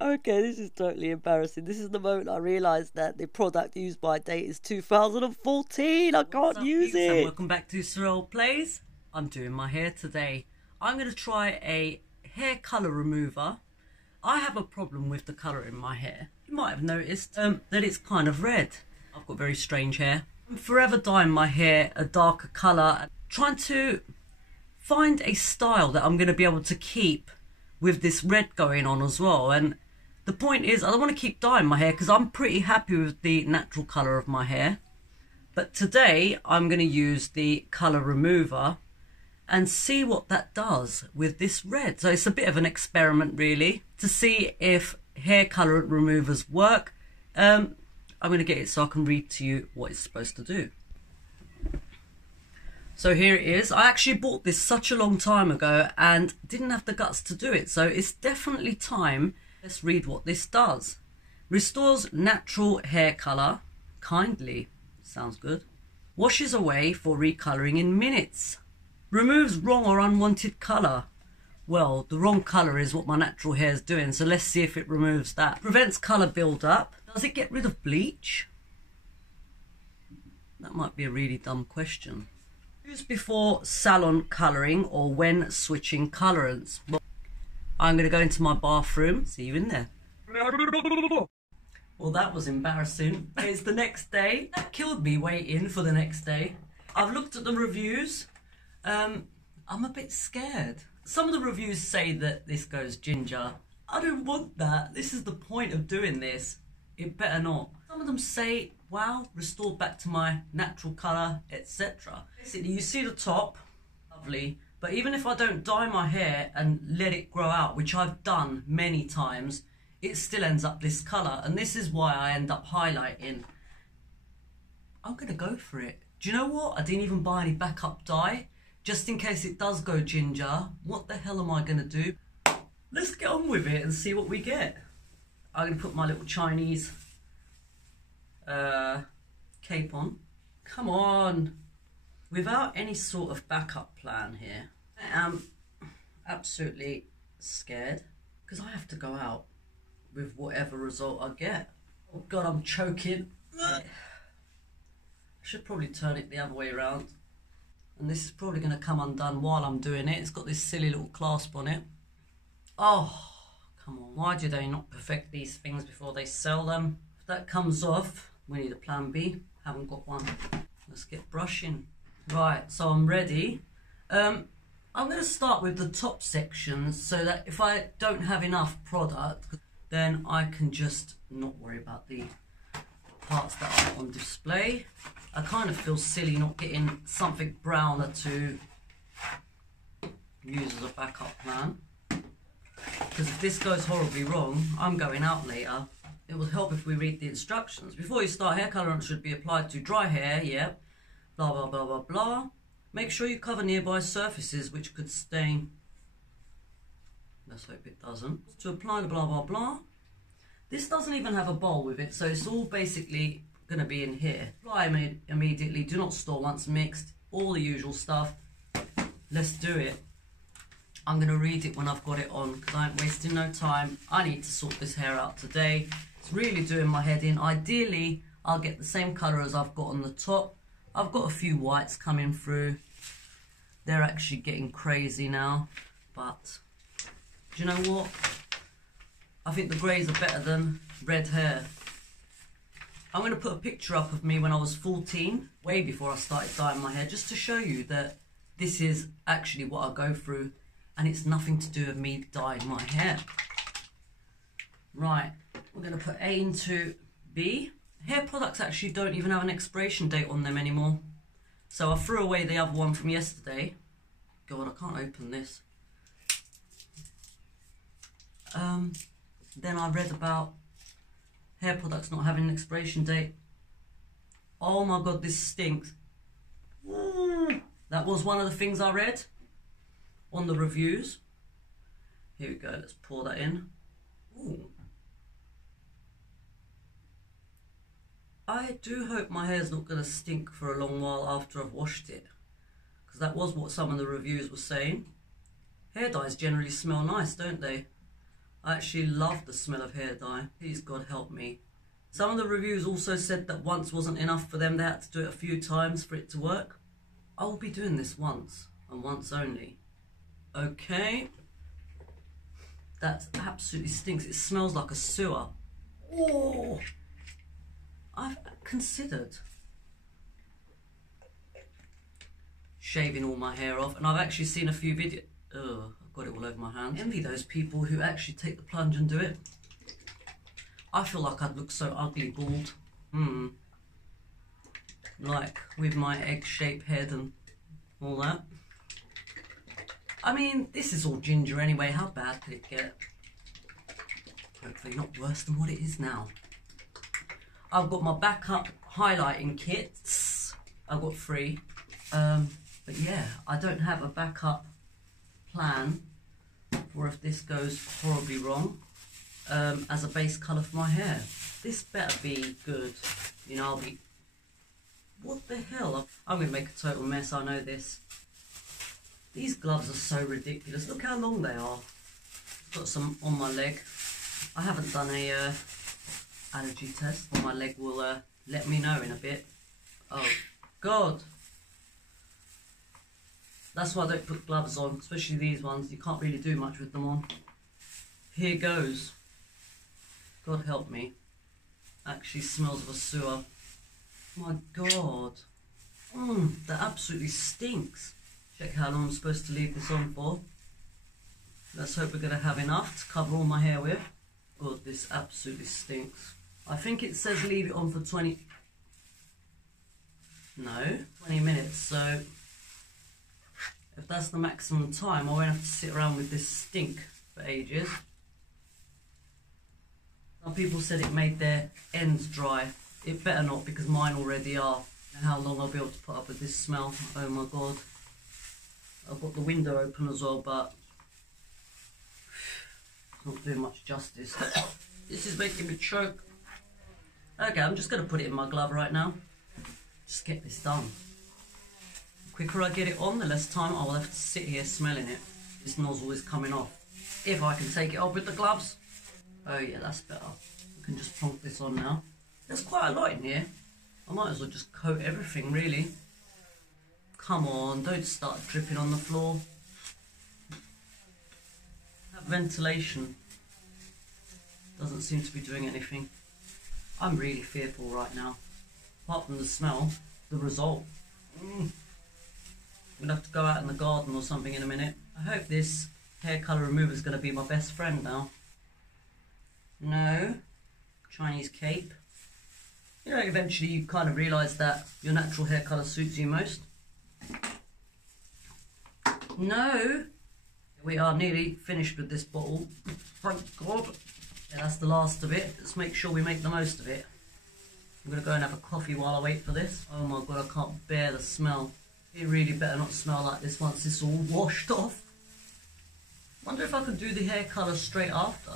Okay, this is totally embarrassing. This is the moment I realised that the product used by date is 2014. I can't use Peeps, and it. welcome back to Sorrel Plays. I'm doing my hair today. I'm going to try a hair colour remover. I have a problem with the colour in my hair. You might have noticed that it's kind of red. I've got very strange hair. I'm forever dyeing my hair a darker colour, trying to find a style that I'm going to be able to keep with this red going on as well. And the point is, I don't want to keep dyeing my hair because I'm pretty happy with the natural colour of my hair. But today I'm going to use the colour remover and see what that does with this red. So it's a bit of an experiment really to see if hair colour removers work. I'm going to get it so I can read to you what it's supposed to do. So here it is. I actually bought this such a long time ago and didn't have the guts to do it. So it's definitely time. Let's read what this does. Restores natural hair colour kindly. Sounds good. Washes away for recolouring in minutes. Removes wrong or unwanted colour. Well, the wrong colour is what my natural hair is doing, so let's see if it removes that. Prevents colour build-up. Does it get rid of bleach? That might be a really dumb question. Use before salon colouring or when switching colourants. Well, I'm going to go into my bathroom. See you in there. Well, that was embarrassing. It's the next day. That killed me waiting for the next day. I've looked at the reviews. I'm a bit scared. Some of the reviews say that this goes ginger. I don't want that. This is the point of doing this. It better not. Some of them say, wow, restored back to my natural colour, etc. Basically, you see the top, lovely. But even if I don't dye my hair and let it grow out, which I've done many times, it still ends up this colour. And this is why I end up highlighting. I'm going to go for it. Do you know what? I didn't even buy any backup dye. Just in case it does go ginger, what the hell am I going to do? Let's get on with it and see what we get. I'm going to put my little Chinese cape on. Come on. Without any sort of backup plan here. I am absolutely scared because I have to go out with whatever result I get. Oh God, I'm choking. I should probably turn it the other way around. And this is probably going to come undone while I'm doing it. It's got this silly little clasp on it. Oh, come on. Why do they not perfect these things before they sell them? If that comes off, we need a plan B. Haven't got one. Let's get brushing. Right, so I'm ready. I'm going to start with the top sections so that if I don't have enough product, then I can just not worry about the parts that are on display. I kind of feel silly not getting something browner to use as a backup plan. Because if this goes horribly wrong, I'm going out later. It will help if we read the instructions. Before you start, hair colorant should be applied to dry hair, yep. Blah, blah, blah, blah, blah. Make sure you cover nearby surfaces which could stain. Let's hope it doesn't. To apply the blah, blah, blah. This doesn't even have a bowl with it, so it's all basically going to be in here. Apply immediately, do not store once mixed, all the usual stuff. Let's do it. I'm going to read it when I've got it on because I ain't wasting no time. I need to sort this hair out today. It's really doing my head in. Ideally, I'll get the same colour as I've got on the top. I've got a few whites coming through. They're actually getting crazy now, but do you know what? I think the greys are better than red hair. I'm going to put a picture up of me when I was 14, way before I started dyeing my hair, just to show you that this is actually what I go through and it's nothing to do with me dyeing my hair. Right, we're going to put A into B. Hair products actually don't even have an expiration date on them anymore. So I threw away the other one from yesterday. God, I can't open this. Then I read about hair products not having an expiration date. Oh my God, this stinks. That was one of the things I read on the reviews. Here we go, let's pour that in. Ooh. I do hope my hair's not going to stink for a long while after I've washed it, because that was what some of the reviews were saying. Hair dyes generally smell nice, don't they? I actually love the smell of hair dye. Please God help me. Some of the reviews also said that once wasn't enough for them. They had to do it a few times for it to work. I will be doing this once and once only. Okay. That absolutely stinks. It smells like a sewer. Oh, I've considered shaving all my hair off, and I've actually seen a few videos. Ugh, I've got it all over my hands. I envy those people who actually take the plunge and do it. I feel like I'd look so ugly bald. Like with my egg-shaped head and all that. I mean, this is all ginger anyway. How bad could it get? Hopefully not worse than what it is now. I've got my backup highlighting kits. I've got 3. But yeah, I don't have a backup plan for if this goes horribly wrong as a base colour for my hair. This better be good. You know, I'll be... What the hell? I'm going to make a total mess, I know this. These gloves are so ridiculous. Look how long they are. Got some on my leg. I haven't done a allergy test. My leg will let me know in a bit. Oh, God. That's why I don't put gloves on, especially these ones. You can't really do much with them on. Here goes. God help me. Actually smells of a sewer. My God. That absolutely stinks. Check how long I'm supposed to leave this on for. Let's hope we're going to have enough to cover all my hair with. God, this absolutely stinks. I think it says leave it on for 20 minutes, so if that's the maximum time, I won't have to sit around with this stink for ages. Some people said it made their ends dry. It better not, because mine already are. And how long I'll be able to put up with this smell. Oh my God. I've got the window open as well, but it's not doing much justice. This is making me choke. Okay, I'm just going to put it in my glove right now. Just get this done. The quicker I get it on, the less time I will have to sit here smelling it. This nozzle is coming off. If I can take it off with the gloves. Oh yeah, that's better. I can just plonk this on now. There's quite a lot in here. I might as well just coat everything, really. Come on, don't start dripping on the floor. That ventilation doesn't seem to be doing anything. I'm really fearful right now. Apart from the smell, the result. I'm going to have to go out in the garden or something in a minute. I hope this hair colour remover is going to be my best friend now. No. Chinese cape. You know, eventually you kind of realise that your natural hair colour suits you most. No. We are nearly finished with this bottle. Thank God. Yeah, that's the last of it. Let's make sure we make the most of it. I'm going to go and have a coffee while I wait for this. Oh my God, I can't bear the smell. It really better not smell like this once it's all washed off. Wonder if I could do the hair colour straight after.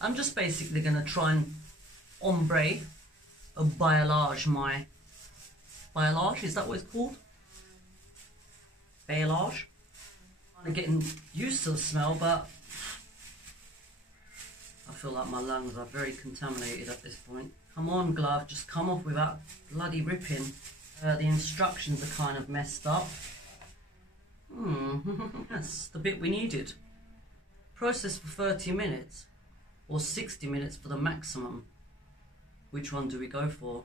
I'm just basically going to try and ombre or balayage my... Balayage, is that what it's called? Balayage? I'm getting used to the smell, but I feel like my lungs are very contaminated at this point. Come on, glove, just come off without bloody ripping. The instructions are kind of messed up. That's the bit we needed. Process for 30 minutes or 60 minutes for the maximum. Which one do we go for?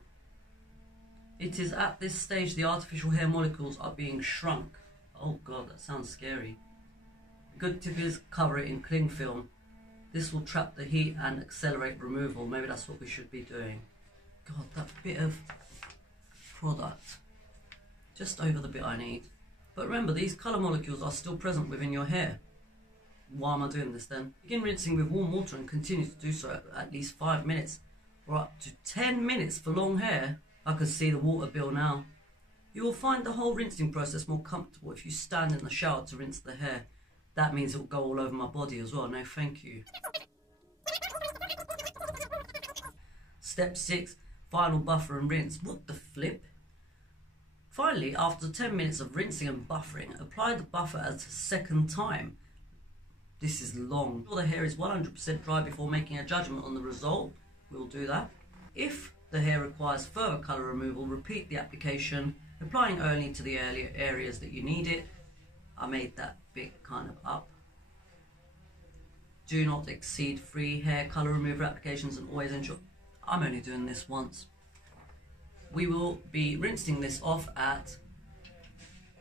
It is at this stage the artificial hair molecules are being shrunk. Oh God, that sounds scary. A good tip is cover it in cling film. This will trap the heat and accelerate removal. Maybe that's what we should be doing. God, that bit of product. Just over the bit I need. But remember, these colour molecules are still present within your hair. Why am I doing this then? Begin rinsing with warm water and continue to do so at least 5 minutes or up to 10 minutes for long hair. I can see the water bill now. You will find the whole rinsing process more comfortable if you stand in the shower to rinse the hair. That means it will go all over my body as well. No, thank you. Step 6, final buffer and rinse. What the flip? Finally, after 10 minutes of rinsing and buffering, apply the buffer a second time. This is long. Ensure the hair is 100% dry before making a judgment on the result. We'll do that. If the hair requires further colour removal, repeat the application, applying only to the areas that you need it. I made that bit kind of up. Do not exceed 3 hair colour remover applications and always ensure. I'm only doing this once. We will be rinsing this off at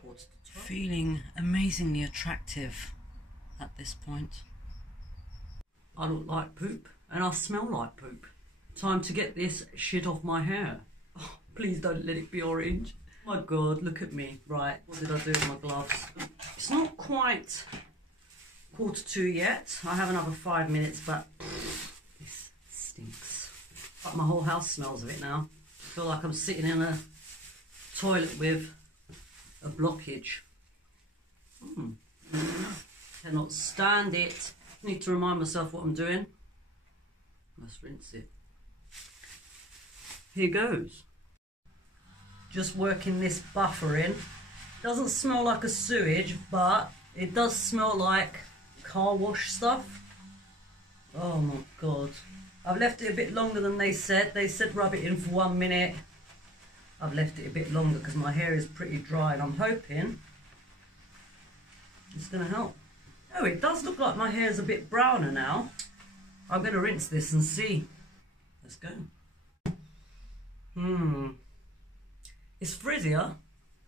11:45. Feeling amazingly attractive at this point. I look like poop and I smell like poop. Time to get this shit off my hair. Oh, please don't let it be orange. Oh my God, look at me. Right, what did I do with my gloves? It's not quite 1:45 yet. I have another 5 minutes, but this stinks. Like my whole house smells of it now. I feel like I'm sitting in a toilet with a blockage. Cannot stand it. Need to remind myself what I'm doing. Let's rinse it. Here goes. Just working this buffer in. Doesn't smell like a sewage, but it does smell like car wash stuff. Oh my God. I've left it a bit longer than they said. They said rub it in for 1 minute. I've left it a bit longer because my hair is pretty dry and I'm hoping it's going to help. Oh, it does look like my hair is a bit browner now. I'm going to rinse this and see. Let's go. It's frizzier.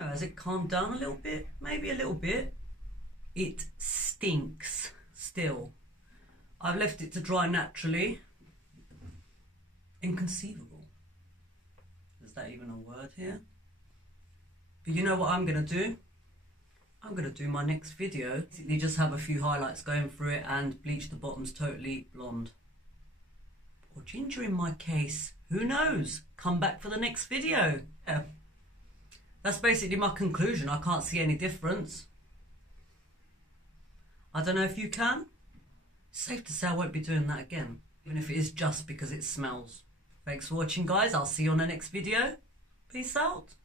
Oh, has it calmed down a little bit? Maybe a little bit. It stinks still. I've left it to dry naturally. Inconceivable. Is that even a word here? But you know what I'm going to do? I'm going to do my next video. Basically just have a few highlights going through it and bleach the bottoms totally blonde. Or ginger in my case. Who knows? Come back for the next video. Yeah. That's basically my conclusion. I can't see any difference. I don't know if you can. It's safe to say I won't be doing that again. Even if it is just because it smells. Thanks for watching, guys. I'll see you on the next video. Peace out.